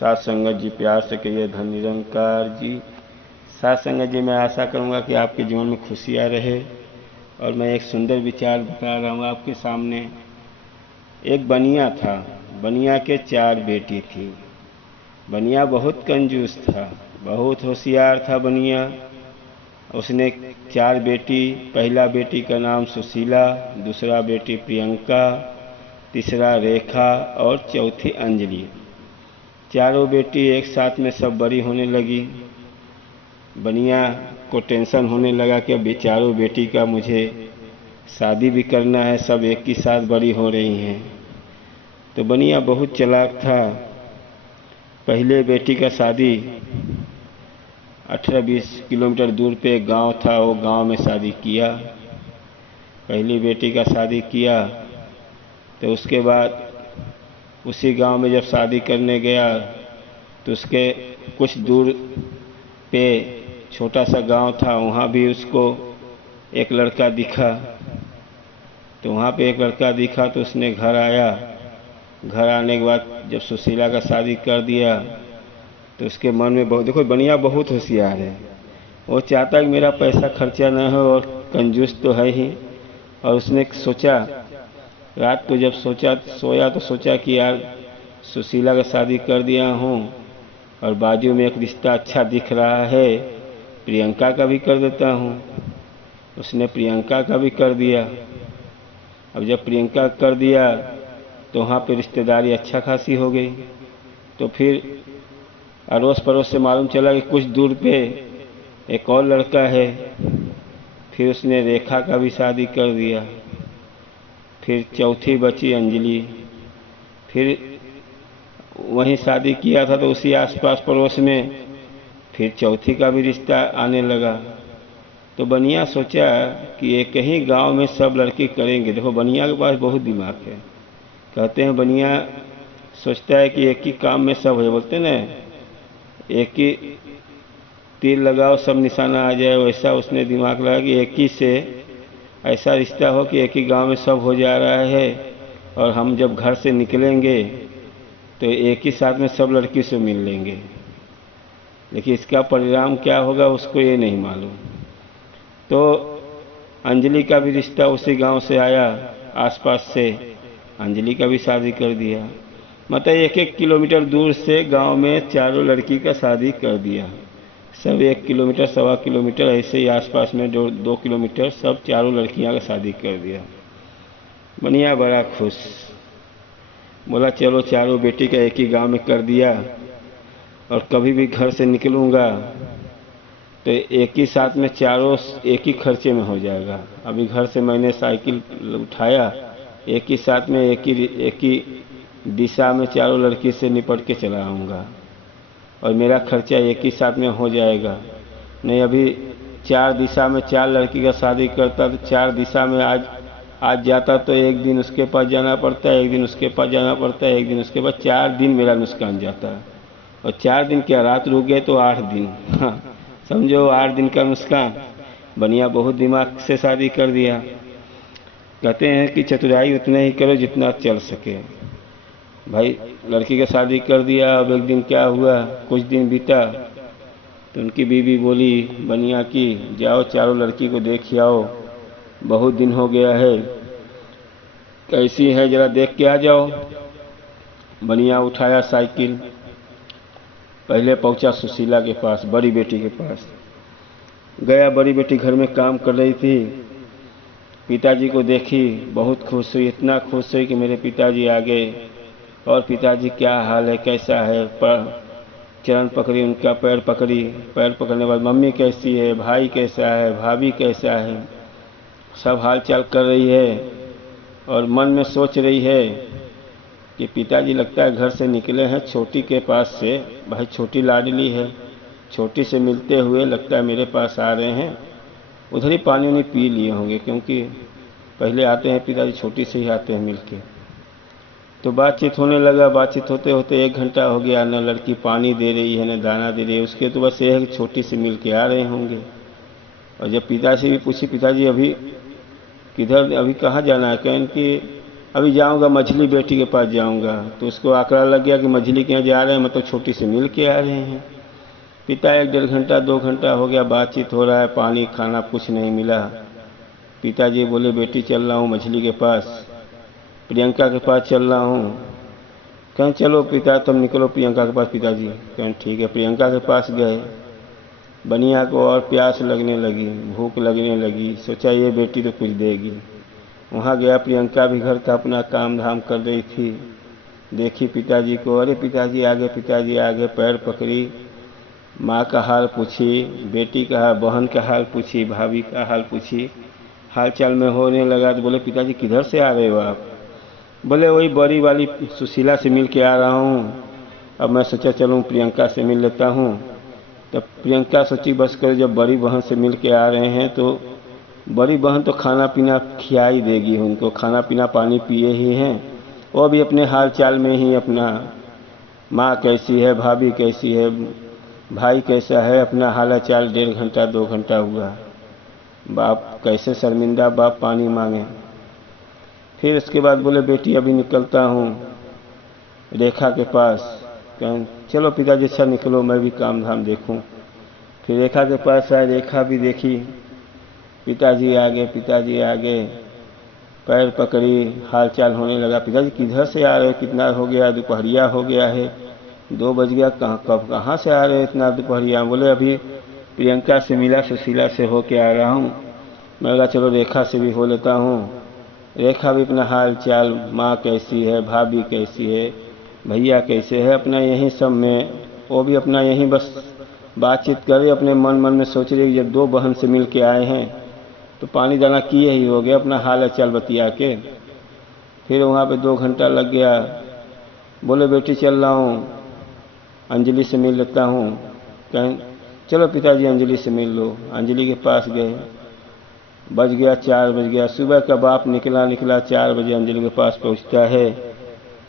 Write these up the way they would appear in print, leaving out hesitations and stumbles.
साथ संगत जी प्यार से कहिए धन निरंकार जी। साथ संगत जी, मैं आशा करूँगा कि आपके जीवन में खुशियाँ रहे। और मैं एक सुंदर विचार बता रहा हूँ आपके सामने। एक बनिया था, बनिया के 4 बेटी थी। बनिया बहुत कंजूस था, बहुत होशियार था बनिया। उसने 4 बेटी, पहला बेटी का नाम सुशीला, दूसरा बेटी प्रियंका, तीसरा रेखा और चौथी अंजलि। चारों बेटी एक साथ में सब बड़ी होने लगी। बनिया को टेंशन होने लगा कि अब चारों बेटी का मुझे शादी भी करना है, सब एक ही साथ बड़ी हो रही हैं। तो बनिया बहुत चालाक था। पहले बेटी का शादी 18-20 किलोमीटर दूर पे एक गांव था, वो गांव में शादी किया। पहली बेटी का शादी किया तो उसके बाद उसी गांव में जब शादी करने गया तो उसके कुछ दूर पे छोटा सा गांव था, वहाँ भी उसको एक लड़का दिखा। तो वहाँ पे एक लड़का दिखा तो उसने घर आया। घर आने के बाद जब सुशीला का शादी कर दिया तो उसके मन में बहुत, देखो बनिया बहुत होशियार है, वो चाहता कि मेरा पैसा खर्चा न हो और कंजूस तो है ही। और उसने सोचा, रात को जब सोया तो सोचा कि यार सुशीला का शादी कर दिया हूँ और बाजू में एक रिश्ता अच्छा दिख रहा है, प्रियंका का भी कर देता हूँ। उसने प्रियंका का भी कर दिया। अब जब प्रियंका कर दिया तो वहाँ पे रिश्तेदारी अच्छा खासी हो गई। तो फिर अड़ोस पड़ोस से मालूम चला कि कुछ दूर पे एक और लड़का है। फिर उसने रेखा का भी शादी कर दिया। फिर चौथी बची अंजलि। फिर वहीं शादी किया था तो उसी आसपास पड़ोस में फिर चौथी का भी रिश्ता आने लगा। तो बनिया सोचा कि एक ही गांव में सब लड़की करेंगे। देखो बनिया के पास बहुत दिमाग है। कहते हैं बनिया सोचता है कि एक ही काम में सब हो, बोलते ना एक ही तीर लगाओ सब निशाना आ जाए, वैसा उसने दिमाग लगा कि एक ही से ऐसा रिश्ता हो कि एक ही गांव में सब हो जा रहा है और हम जब घर से निकलेंगे तो एक ही साथ में सब लड़की से मिल लेंगे। लेकिन इसका परिणाम क्या होगा उसको ये नहीं मालूम। तो अंजलि का भी रिश्ता उसी गांव से आया, आसपास से। अंजलि का भी शादी कर दिया। मतलब 1-1 किलोमीटर दूर से गांव में चारों लड़की का शादी कर दिया। सब 1 किलोमीटर, 1.25 किलोमीटर ऐसे ही आसपास में 2 किलोमीटर सब चारों लड़कियां का शादी कर दिया। बनिया बड़ा खुश, बोला चलो चारों बेटी का एक ही गांव में कर दिया और कभी भी घर से निकलूँगा तो एक ही साथ में चारों एक ही खर्चे में हो जाएगा। अभी घर से मैंने साइकिल उठाया, एक ही साथ में एक ही दिशा में चारों लड़की से निपट के चला आऊँगा और मेरा खर्चा एक ही साथ में हो जाएगा। नहीं अभी 4 दिशा में 4 लड़की का शादी करता तो 4 दिशा में आज जाता तो एक दिन उसके पास जाना पड़ता है, एक दिन उसके पास जाना पड़ता है, एक दिन उसके पास, 4 दिन मेरा नुकसान जाता है। और 4 दिन क्या, रात रुक गए तो 8 दिन। हाँ समझो 8 दिन का नुकसान। बनिया बहुत दिमाग से शादी कर दिया। कहते हैं कि चतुराई उतना ही करो जितना चल सके। भाई लड़की का शादी कर दिया। अब एक दिन क्या हुआ, कुछ दिन बीता तो उनकी बीवी बोली बनिया की, जाओ चारों लड़की को देख आओ, बहुत दिन हो गया है, कैसी है जरा देख के आ जाओ। बनिया उठाया साइकिल, पहले पहुंचा सुशीला के पास, बड़ी बेटी के पास गया। बड़ी बेटी घर में काम कर रही थी। पिताजी को देखी, बहुत खुश हुई, इतना खुश हुई कि मेरे पिताजी आ गए। और पिताजी क्या हाल है, कैसा है, चरण पकड़ी, उनका पैर पकड़ी। पैर पकड़ने के बाद मम्मी कैसी है, भाई कैसा है, भाभी कैसा है, सब हाल चाल कर रही है। और मन में सोच रही है कि पिताजी लगता है घर से निकले हैं छोटी के पास से। भाई छोटी लाडली है, छोटी से मिलते हुए लगता है मेरे पास आ रहे हैं। उधर ही पानी उन्हीं पी लिए होंगे क्योंकि पहले आते हैं पिताजी छोटी से ही आते हैं मिल के। तो बातचीत होने लगा। बातचीत होते होते 1 घंटा हो गया, न लड़की पानी दे रही है न दाना दे रही है उसके। तो बस ये है कि छोटी से मिल के आ रहे होंगे। और जब पिताजी भी पूछी, पिताजी अभी किधर, अभी कहाँ जाना है, कहें कि अभी जाऊंगा मछली बेटी के पास जाऊंगा। तो उसको आंकड़ा लग गया कि मछली के यहाँ जा रहे हैं, मतलब छोटी से मिल के आ रहे हैं। पिता 1-1.5 घंटा 2 घंटा हो गया, बातचीत हो रहा है, पानी खाना कुछ नहीं मिला। पिताजी बोले बेटी चल रहा हूँ मछली के पास, प्रियंका के पास चल रहा हूँ। कहें चलो पिता तुम निकलो प्रियंका के पास। पिताजी कहें ठीक है। प्रियंका के पास गए। बनिया को और प्यास लगने लगी, भूख लगने लगी, सोचा ये बेटी तो कुछ देगी। वहाँ गया, प्रियंका भी घर का अपना काम धाम कर रही थी। देखी पिताजी को, अरे पिताजी आगे, पिताजी आगे। पैर पकड़ी, माँ का हाल पूछी, बेटी का हाल, बहन का हाल पूछी, भाभी का हाल पूछी। हाल चाल में होने लगा तो बोले पिताजी किधर से आ रहे हो आप? बोले वही बड़ी वाली सुशीला से मिल के आ रहा हूँ। अब मैं सोचा चलूँ प्रियंका से मिल लेता हूँ। तब प्रियंका सोची बस कर, जब बड़ी बहन से मिल के आ रहे हैं तो बड़ी बहन तो खाना पीना खिला ही देगी उनको, खाना पीना पानी पिए ही हैं। वो भी अपने हाल चाल में ही अपना, माँ कैसी है, भाभी कैसी है, भाई कैसा है, अपना हाल चाल 1.5 घंटा 2 घंटा हुआ। बाप कैसे शर्मिंदा बाप पानी मांगे। फिर इसके बाद बोले बेटी अभी निकलता हूँ रेखा के पास। कहें चलो पिताजी अच्छा निकलो, मैं भी काम धाम देखूँ। फिर रेखा के पास आए, रेखा भी देखी। पिताजी आगे, पिताजी आगे। पैर पकड़ी, हाल चाल होने लगा। पिताजी किधर से आ रहे हो, कितना हो गया, दोपहरिया हो गया है, 2 बज गया, कहाँ से आ रहे हो इतना दोपहरिया? बोले अभी प्रियंका से मिला, सुशीला से हो के आ रहा हूँ। मैं बोला चलो रेखा से भी हो लेता हूँ। रेखा भी अपना हाल चाल, माँ कैसी है, भाभी कैसी है, भैया कैसे है, अपना यही सब में वो भी अपना यही बस बातचीत करे, अपने मन में सोच रही जब 2 बहन से मिल के आए हैं तो पानी दाना किए ही हो गया, अपना हाल चाल बतिया के। फिर वहाँ पे 2 घंटा लग गया। बोले बेटी चल रहा हूँ अंजलि से मिल लेता हूँ। कहें चलो पिताजी अंजलि से मिल लो। अंजलि के पास गए। बज गया 4 बज गया। सुबह का बाप निकला 4 बजे अंजलि के पास पहुँचता है।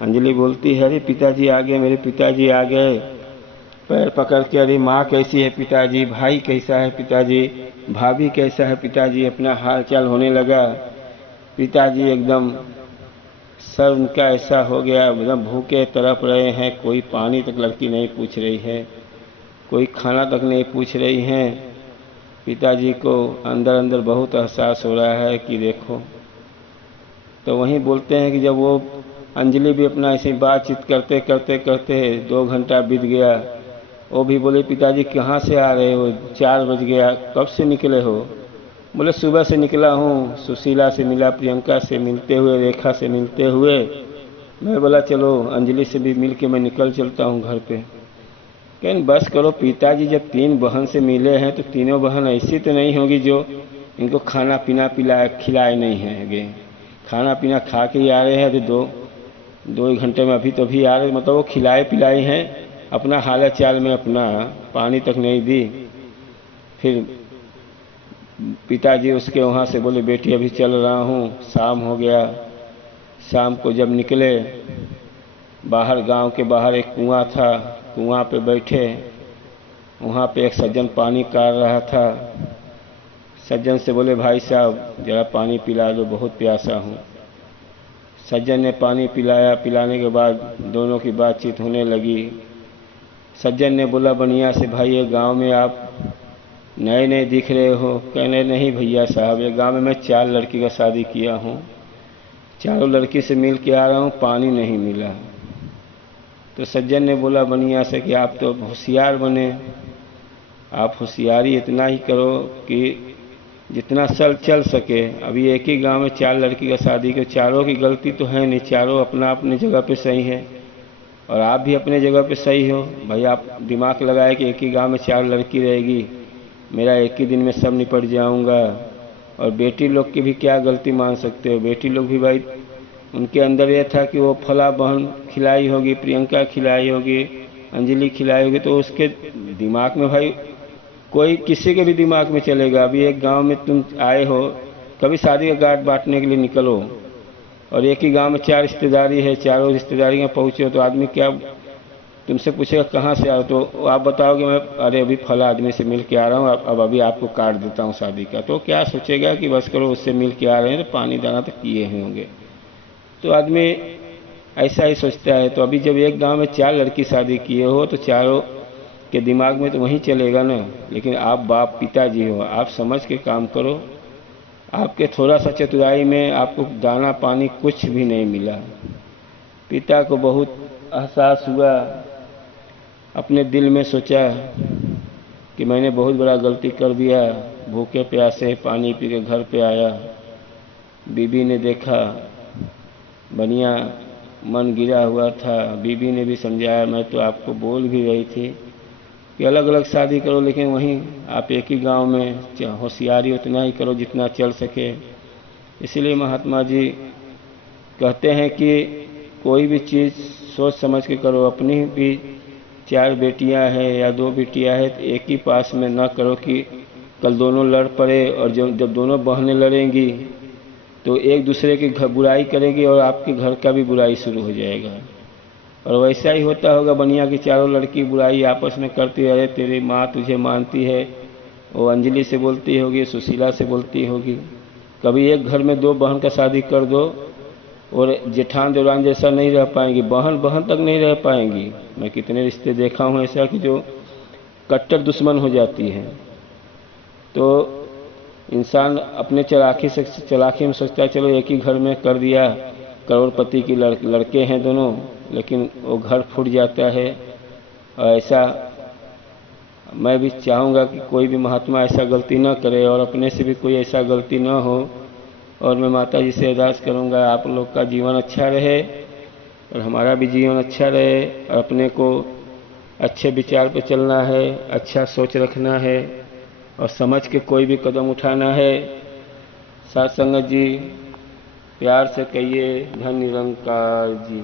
अंजलि बोलती है अरे पिताजी आ गए, मेरे पिताजी आ गए। पैर पकड़ के, अरे माँ कैसी है पिताजी, भाई कैसा है पिताजी, भाभी कैसा है पिताजी, अपना हाल चाल होने लगा। पिताजी एकदम सर उनका ऐसा हो गया, एकदम भूखे तड़प रहे हैं। कोई पानी तक लड़की नहीं पूछ रही है, कोई खाना तक नहीं पूछ रही हैं। पिताजी को अंदर अंदर बहुत एहसास हो रहा है कि देखो। तो वहीं बोलते हैं कि जब वो अंजलि भी अपना ऐसी बातचीत करते करते करते 2 घंटा बीत गया। वो भी बोले पिताजी कहाँ से आ रहे हो, 4 बज गया, कब से निकले हो? बोले सुबह से निकला हूँ, सुशीला से मिला, प्रियंका से मिलते हुए, रेखा से मिलते हुए। मैं बोला चलो अंजलि से भी मिल के मैं निकल चलता हूँ घर पे। कहें बस करो पिताजी, जब 3 बहन से मिले हैं तो तीनों बहन ऐसी तो नहीं होगी जो इनको खाना पीना खिलाए नहीं हैं। खाना पीना खा के ही आ रहे हैं। तो 2 घंटे में अभी तो भी आ रहे, मतलब वो खिलाए पिलाई हैं, अपना हाल चाल में अपना पानी तक नहीं दी। फिर पिताजी उसके वहाँ से बोले बेटी अभी चल रहा हूँ। शाम हो गया। शाम को जब निकले, बाहर गांव के बाहर एक कुआं था, कुआं पे बैठे। वहाँ पे एक सज्जन पानी कार रहा था। सज्जन से बोले भाई साहब जरा पानी पिला दो, बहुत प्यासा हूँ। सज्जन ने पानी पिलाया। पिलाने के बाद दोनों की बातचीत होने लगी। सज्जन ने बोला बनिया से भाई ये गांव में आप नए नए दिख रहे हो? कहने नहीं भैया साहब, ये गांव में मैं 4 लड़की का शादी किया हूँ, चारों लड़की से मिल के आ रहा हूँ, पानी नहीं मिला। तो सज्जन ने बोला बनिया से कि आप तो होशियार बने, आप होशियारी इतना ही करो कि जितना चल सके। अभी एक ही गांव में 4 लड़की का शादी के, चारों की गलती तो है नहीं, चारों अपना अपनी जगह पे सही है और आप भी अपने जगह पे सही हो। भाई आप दिमाग लगाए कि एक ही गांव में 4 लड़की रहेगी, मेरा एक ही दिन में सब निपट जाऊंगा। और बेटी लोग की भी क्या गलती मान सकते हो? बेटी लोग भी भाई उनके अंदर ये था कि वो फला बहन खिलाई होगी, प्रियंका खिलाई होगी, अंजलि खिलाई होगी, तो उसके दिमाग में भाई कोई किसी के भी दिमाग में चलेगा। अभी एक गांव में तुम आए हो, कभी शादी का गांठ बांटने के लिए निकलो और एक ही गांव में 4 रिश्तेदारी है, चारों रिश्तेदारी में पहुँचे हो तो आदमी क्या तुमसे पूछेगा कहाँ से आओ? तो आप बताओगे मैं अरे अभी फला आदमी से मिल के आ रहा हूँ, अब अभी आपको काट देता हूँ शादी का। तो क्या सोचेगा कि बस करो उससे मिल के आ रहे हैं तो पानी दाना तो किए ही होंगे। तो आदमी ऐसा ही सोचता है। तो अभी जब एक गांव में 4 लड़की शादी किए हो तो चारों के दिमाग में तो वही चलेगा ना। लेकिन आप बाप पिताजी हो, आप समझ के काम करो। आपके थोड़ा सा चतुराई में आपको दाना पानी कुछ भी नहीं मिला। पिता को बहुत एहसास हुआ, अपने दिल में सोचा कि मैंने बहुत बड़ा गलती कर दिया। भूखे प्यासे पानी पी के घर पे आया। बीबी ने देखा बनिया मन गिरा हुआ था। बीबी ने भी समझाया, मैं तो आपको बोल भी रही थी कि अलग अलग शादी करो, लेकिन वहीं आप एक ही गांव में होशियारी उतना ही करो जितना चल सके। इसलिए महात्मा जी कहते हैं कि कोई भी चीज़ सोच समझ के करो। अपनी भी 4 बेटियां हैं या 2 बेटियां हैं तो एक ही पास में ना करो कि कल दोनों लड़ पड़े, और जब दोनों बहनें लड़ेंगी तो एक दूसरे की बुराई करेगी और आपके घर का भी बुराई शुरू हो जाएगा। और वैसा ही होता होगा, बनिया की चारों लड़की बुराई आपस में करती है। तेरी माँ तुझे मानती है, वो अंजलि से बोलती होगी, सुशीला से बोलती होगी। कभी एक घर में 2 बहन का शादी कर दो और जेठान देवरान जैसा नहीं रह पाएंगी, बहन बहन तक नहीं रह पाएंगी। मैं कितने रिश्ते देखा हूँ ऐसा कि जो कट्टर दुश्मन हो जाती हैं। तो इंसान अपने चालाकी में सोचता है चलो एक ही घर में कर दिया, करोड़पति की लड़के हैं दोनों, लेकिन वो घर फूट जाता है। और ऐसा मैं भी चाहूँगा कि कोई भी महात्मा ऐसा गलती न करे और अपने से भी कोई ऐसा गलती न हो। और मैं माता जी से अरदास करूँगा आप लोग का जीवन अच्छा रहे और हमारा भी जीवन अच्छा रहे। और अपने को अच्छे विचार पे चलना है, अच्छा सोच रखना है और समझ के कोई भी कदम उठाना है। साथ संगत जी प्यार से कहिए धन निरंकार जी।